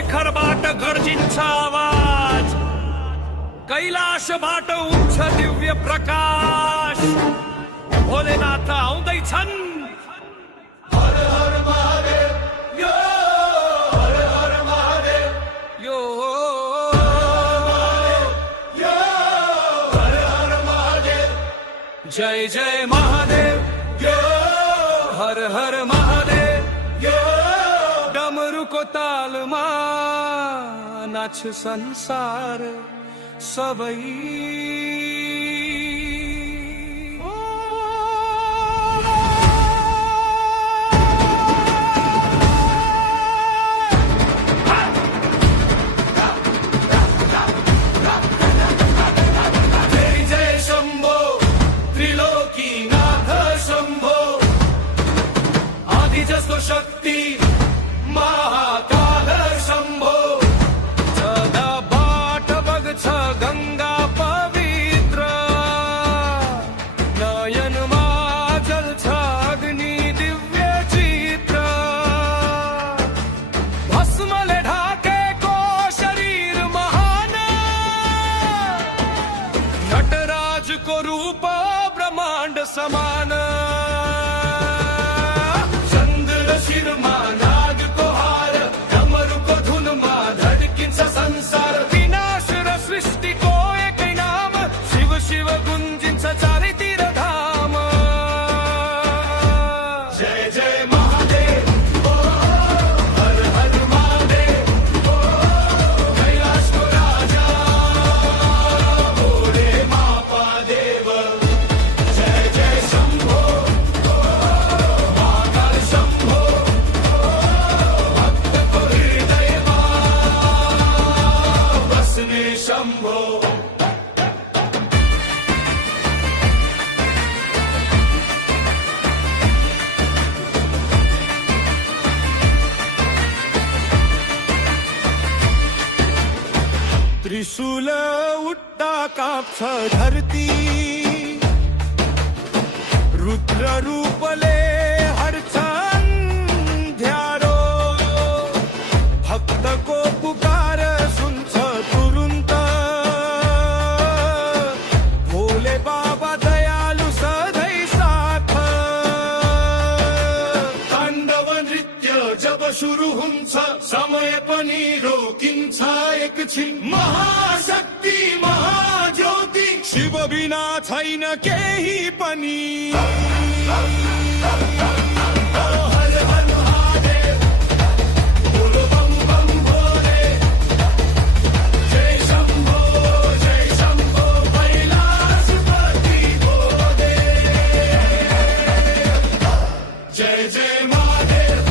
शिखर बाट गर्जिन्छ आवाज, कैलाश बाट उच्च दिव्य प्रकाश। भोलेनाथ आउँदैछन्। हर हर महादेव, यो हर हर महादेव, यो यो हर हर महादेव। जय जय महादेव, यो हर हर महादेव, यो डमरुको तालमा नाच संसार सबै। जस्तो शक्ति महाकाल शम्भो, सदाबाट बग्छ गङ्गा पवित्र, नयनमा जल्छ अग्नि दिव्य चित्र। भस्मले ढाकेको शरीर महान, नटराजको रूप ब्रह्माण्ड समान। शिरमा नागको हार, डमरुको धुनमा धड्किन्छ संसार। विनाश र सृष्टिको एकै नाम, शिव शिव गुन्जिन्छ चारैतिर धाम। जय जय महादेव, ओ हर हर महादेव, ओ कैलाशको राजा भोले महादेव। जय जय शम्भो, महाकाल शम्भो, शम्भो। त्रिशूल उठ्दा काप्छ धरती, रुद्र रूपले हर्छ अन्ध्यारो। भक्तको पुकार सुन्छ तुरुन्त, भोले बाबा दयालु सधैँ साथ। ताण्डव नृत्य जब सुरु हुन्छ, समय पनि रोकिन्छ एकछिन। महाशक्ति महाज्योति, शिव बिना छैन केही पनि। जय जय महादेव।